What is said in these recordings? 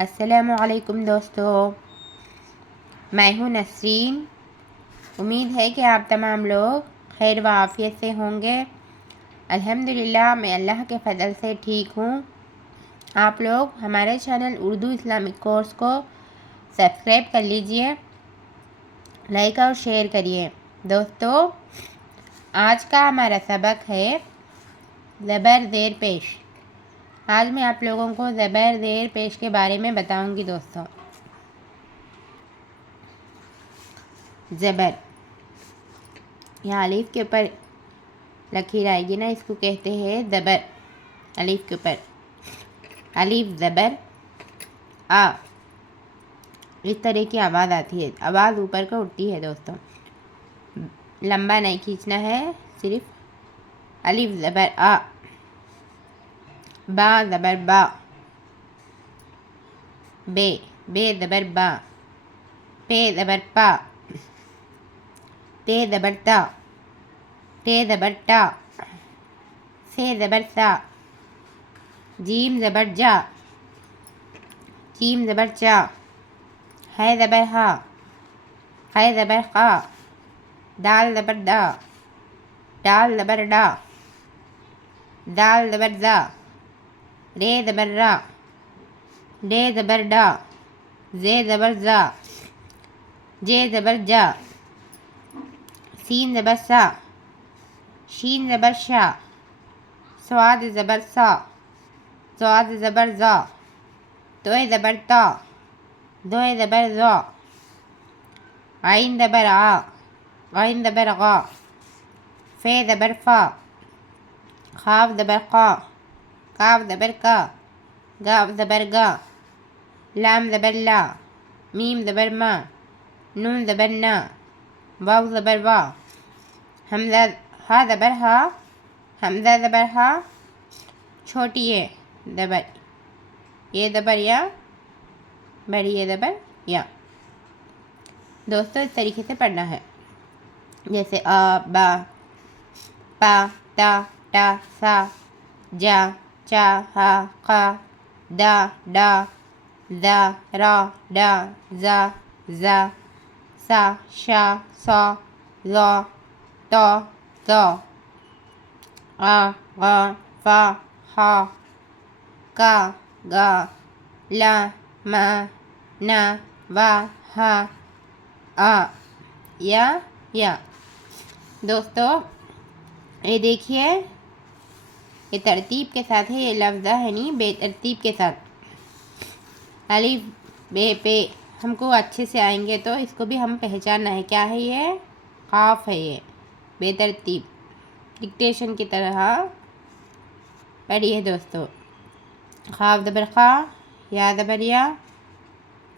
السلام علیکم دوستو، میں ہوں نسرین۔ امید ہے کہ آپ تمام لوگ خیر و عافیت سے ہوں گے۔ الحمدللہ میں اللہ کے فضل سے ٹھیک ہوں۔ آپ لوگ ہمارے چینل اردو اسلامک کورس کو سبسکرائب کر لیجئے، لائک اور شیئر کریے۔ دوستو، آج کا ہمارا سبق ہے زبر زیر پیش۔ آج میں آپ لوگوں کو زبر زیر پیش کے بارے میں بتاؤں گی دوستو۔ زبر، یہاں الف کے اوپر لکیر آئے گی نا، اس کو کہتے ہیں زبر۔ الف کے اوپر الف زبر آ، اس طرح کی آواز آتی ہے، آواز اوپر کو اٹھتی ہے دوستو، لمبا نہیں کھینچنا ہے، صرف الف زبر آ۔ با زبر با، بے، بے زبر با، پے زبر پا، تے زبر تا، تے زبر تا، سے زبر سا، جیم زبر جا، جیم زبر چا، ہے زبر ہا، خے زبر خا، دال زبر دا، دال زبر ڈا، دال زبر زا، رے زبر را، ڈے زبر ڈا، زے زبر زا، جے زبر جا، سین زبر سا، شین زبر شا، صاد زبر سا، صاد زبر زا، توئے زبر تا، دوئے زبر زا، عین زبر آ، غین زبر غا، فے زبر فا، خاف زبر قا، کاف زبر کا، گاف زبر گا، لام زبر لا، میم زبر ما، نون زبر نا، واو زبر وا، حمزہ ہا زبر ہا، حمزہ زبر ہا، چھوٹی یہ زبر، یہ زبر یا، بڑی یہ زبر یا۔ دوستو اس طریقے سے پڑھنا ہے، جیسے آ، با، پا، تا، ٹا، سا، جا، چا، ہا، قا، دا، ڈا، زا، را، ڈا، زا، زا، سا، شا، سا، زا، تا، زا، آ، غا، فا، خا، کا، گا، لا، ما، نا، وا، ہا، آ، یا۔ دوستو یہ دیکھیے، یہ ترتیب کے ساتھ ہے، یہ لفظہ ہے نہیں بے ترتیب کے ساتھ۔ الف بے پے ہم کو اچھے سے آئیں گے تو اس کو بھی ہم پہچاننا ہے، کیا ہے یہ؟ قاف ہے، یہ بے ترتیب ڈکٹیشن کی طرح پڑھیے دوستو۔ خاف زبر خا، یا زبر یا،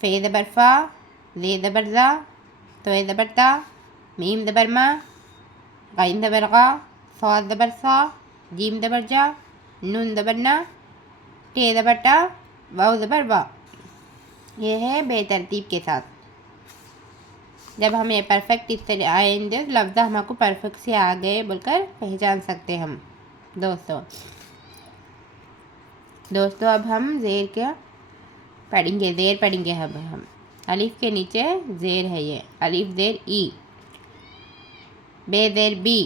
فے زبر فا، زے زبر زا، توئے زبر تا، میم زبر ما، غین زبر غا، صاد زبر سا، جیم زبر جا، نون زبر نا، ٹے زبر ٹا، واو زبر وا۔ یہ ہے بے ترتیب کے ساتھ۔ جب ہمیں پرفیکٹ اس طرح آئیں گے لفظہ ہم کو پرفیکٹ سے آ گئے بول کر پہچان سکتے ہم دوستو اب ہم زیر کیا پڑھیں گے، زیر پڑھیں گے اب ہم۔ الف کے نیچے زیر ہے، یہ الف زیر ای، بے زیر بی،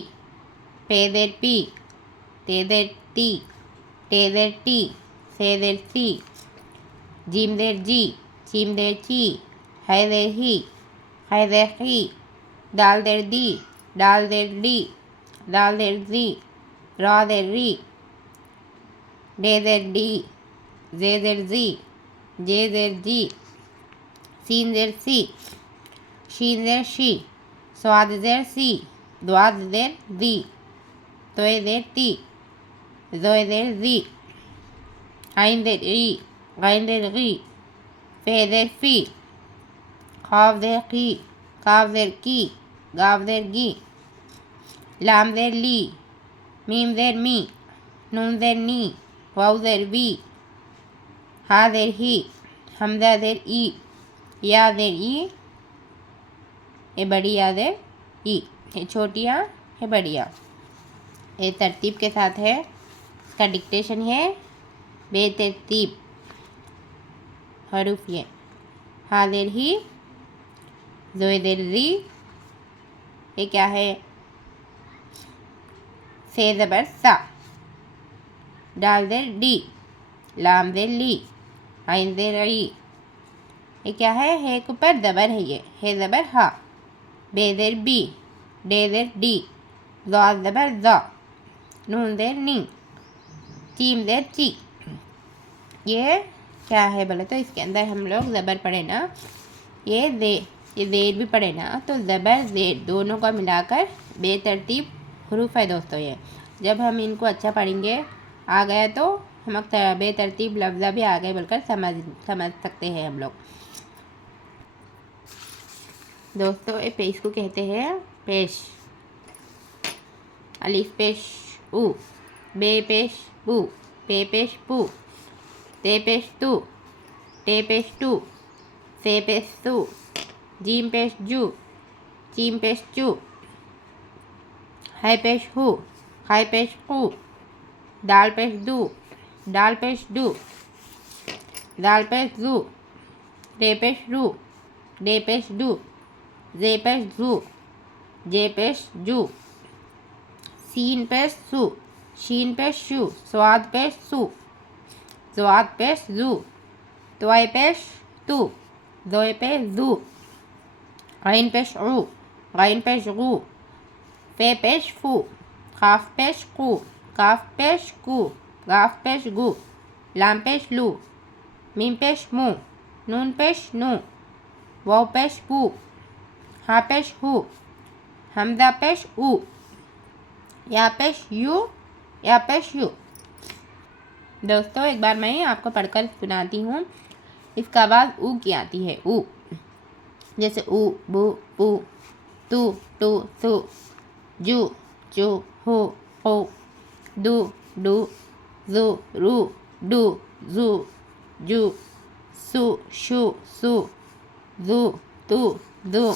پے زیر پی، تے زیر تی، ٹے زیر ٹی، سے زیر سی، جیم زیر جی، چیم زیر چی، ہے زیر ہی، خے زیر خی، دال زیر دی، ڈال زیر ڈی، دال زیر زی، را زیر ری، ڈے زیر ڈی، زے زیر زی، جے زیر جی، سین زیر سی، شین زیر شی، صاد زیر سی، دواد زیر زی، توئے زیر تی، زوئے زیر زی، عین زیر ای، غین زیر غی، فے زیر فی، خاف زیر قی، کاف زیر کی، گاف زیر گی، لام زیر لی، میم زیر می، نون زیر نی، واو زیر وی، ہا زیر ہی، حمزہ زیر ای، یا زیر ای، یہ بڑی یا زیر ای، یہ چھوٹی یا، یہ بڑی یا۔ یہ ترتیب کے ساتھ ہے، اس کا ڈکٹیشن ہے بے ترتیب۔ حروف یہ ہا زیر ہی، زوئے زیر زی، یہ کیا ہے سے زبر سا، ڈال زیر ڈی، لام زیر لی، عین زیر عی، یہ کیا ہے ہے کے اوپر زبر ہے یہ ہے زبر ہا، بے زیر بی، ڈے زیر ڈی، ضاد زبر زا، نون زیر نی، چیم زیر چی، یہ کیا ہے بولے تو اس کے اندر ہم لوگ زبر پڑھے نا، یہ زیر بھی پڑھے نا، تو زبر زیر دونوں کا ملا کر بے ترتیب حروف ہے دوستو یہ، جب ہم ان کو اچھا پڑھیں گے آ گیا تو ہم بے ترتیب لفظہ بھی آ گئے بول کر سمجھ سکتے ہیں ہم لوگ دوستو۔ اس کو کہتے ہیں پیش، الف پیش او، بے پیش بو، پے پیش پو، تے پیش تو، ٹے پیش ٹو، سے پیش سو، جیم پیش جو، چیم پیش چو، ہے پیش ہو، خائے پیش قو، دال پیش دو، ڈال پیش ڈو، دال پیش زو، رے پیش رو، ڈے پیش ڈو، زے پیش زو، جے پیش جو، سین پیش سو، شین پیش شو، سواد پیش سو، زواد پیش زو، توائے پیش تو، زوئے پیش زو، غین پیش عو، غین پیش غو، فے پیش فو، قاف پیش قو، کاف پیش کو، گاف پیش گو، لام پیش لو، میم پیش مو، نون پیش نو، واو پیش وو، ہا پیش ہو، حمزہ پیش او، یا پیش یو، یا پیش یو۔ دوستو ایک بار میں آپ کو پڑھ کر سناتی ہوں، اس کا آواز او کی آتی ہے، او، جیسے او بو پو، تو ٹو سو، جو چو ہو قو، دو ڈو زو رو، ڈو زو جو، سو شو سو، زو تو زو،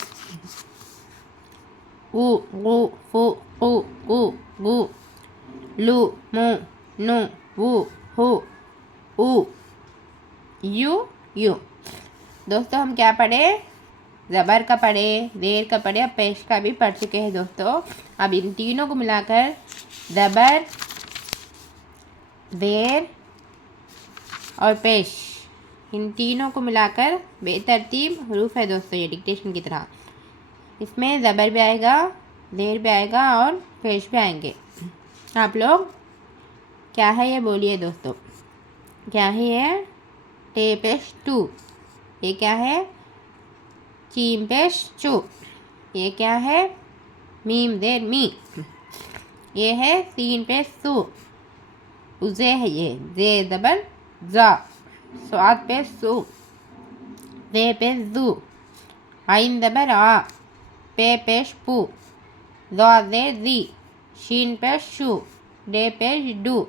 او غو فو قو گو گو، لو مو نو وو ہو او، یو یو۔ دوستو ہم کیا پڑھے؟ زبر کا پڑھے، زیر کا پڑھے، اب پیش کا بھی پڑھ چکے ہیں دوستو۔ اب ان تینوں کو ملا کر زبر، زیر اور پیش، ان تینوں کو ملا کر بے ترتیب حروف ہے دوستو یہ ڈکٹیشن کی طرح۔ اس میں زبر بھی آئے گا، زیر بھی آئے گا اور پیش بھی آئیں گے۔ آپ لوگ کیا ہے یہ بولیے دوستو، کیا ہے یہ؟ ٹے پیش ٹو، یہ کیا ہے؟ چیم پیش چو، یہ کیا ہے؟ میم زیر می، یہ ہے سین پیش سو، زے ہے یہ زے زبر زا، سواد پیش سو، زے پیش زو، عین زبر آ، پے پیش پو، ضاد زیر زی، شین پیش شو، ڈے پیش ڈو۔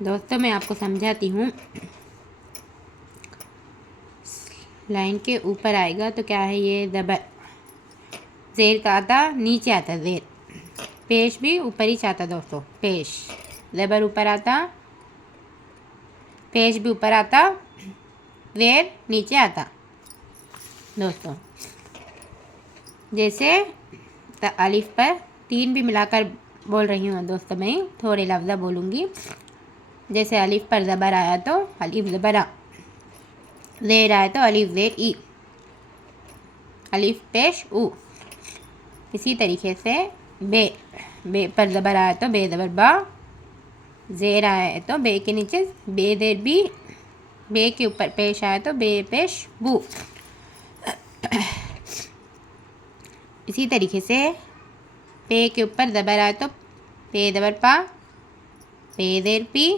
دوستو میں آپ کو سمجھاتی ہوں، لائن کے اوپر آئے گا تو کیا ہے یہ زبر، زیر کا آتا نیچے آتا زیر، پیش بھی اوپر ہی چاہتا دوستو، پیش زبر اوپر آتا، پیش بھی اوپر آتا، زیر نیچے آتا دوستو۔ جیسے الف پر تین بھی ملا کر بول رہی ہوں دوستو، میں تھوڑے لفظ بولوں گی۔ جیسے الف پر زبر آیا تو الف زبر آ، زیر آئے تو الف زیر ای، الف پیش او۔ اسی طریقے سے بے پر زبر آئے تو بے زبر با، زیر آئے تو بے کے نیچے بے زیر بی، بے کے اوپر پیش آئے تو بے پیش بو۔ اسی طریقے سے پے کے اوپر زبر آئے تو پے زبر پا، پے زیر پی،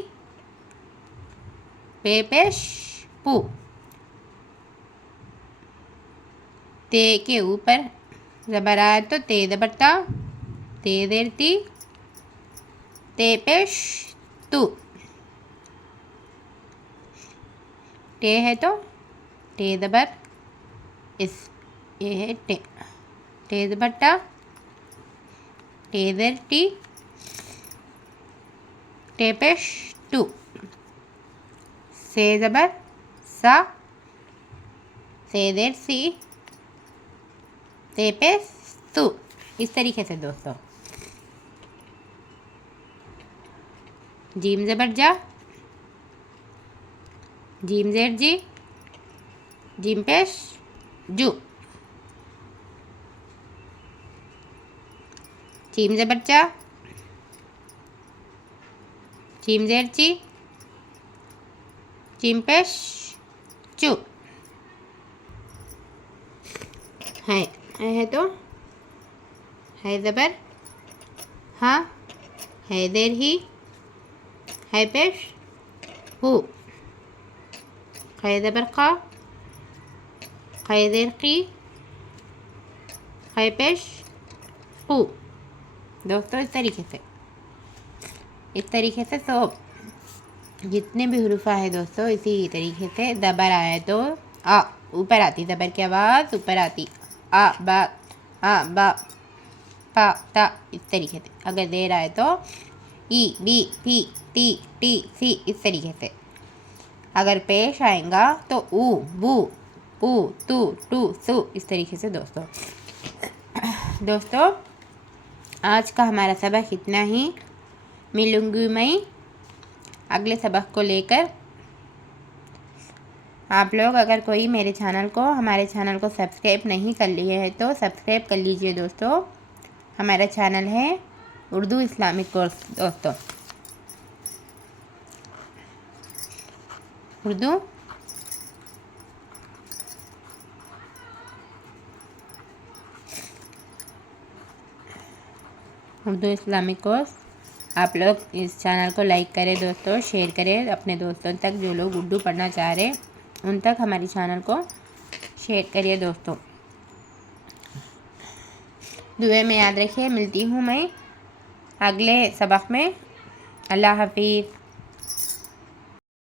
پے پیش پو۔ تے کے اوپر زبر آئے تو تے زبر تا، تے زیر تی، تے پیش تو۔ ٹے ہے تو ٹے زبر اس، یہ ہے ٹے، ٹے زبر ٹا، ٹے زیر ٹی، ٹے پیش ٹو۔ سے زبر سا، سے زیر سی، تے پہ سو، اس طریقے سے دوستو. جیم زبر جا، جیم زیر جی، جیم پیش جو، جیم زبر چا، جیم زیر چی، جیم پیش چو. ہے تو ہے زبر ہاں، ہے زیر ہی، ہے پیش ہو، ہے زبر قا، ہے زیر قی، ہے پیش قو. دوستو اس طریقے سے سب جتنے بھی حروف ہے دوستو اسی طریقے سے زبر آئے تو آ اوپر آتی، زبر کی آواز اوپر آتی، آ با پا تا، اس طریقے سے. اگر زیر آئے تو ای بی پی تی ٹی سی، اس طریقے سے. اگر پیش آئیں گا تو او بو پو تو ٹو سو، اس طریقے سے دوستو آج کا ہمارا سبق اتنا ہی. ملوں گی میں اگلے سبق کو لے کر. آپ لوگ اگر کوئی ہمارے چینل کو سبسکرائب نہیں کر لیے ہے تو سبسکرائب کر لیجئے دوستو. ہمارا چینل ہے اردو اسلامک کورس دوستو. Urdu Islamic course. آپ لوگ اس چینل کو لائک کریں دوستو، شیئر کریں اپنے دوستوں تک، جو لوگ اردو پڑھنا چاہ رہے ان تک ہماری چینل کو شیئر کریے دوستو. دعا میں یاد رکھیے. ملتی ہوں میں اگلے سبق میں. اللہ حافظ.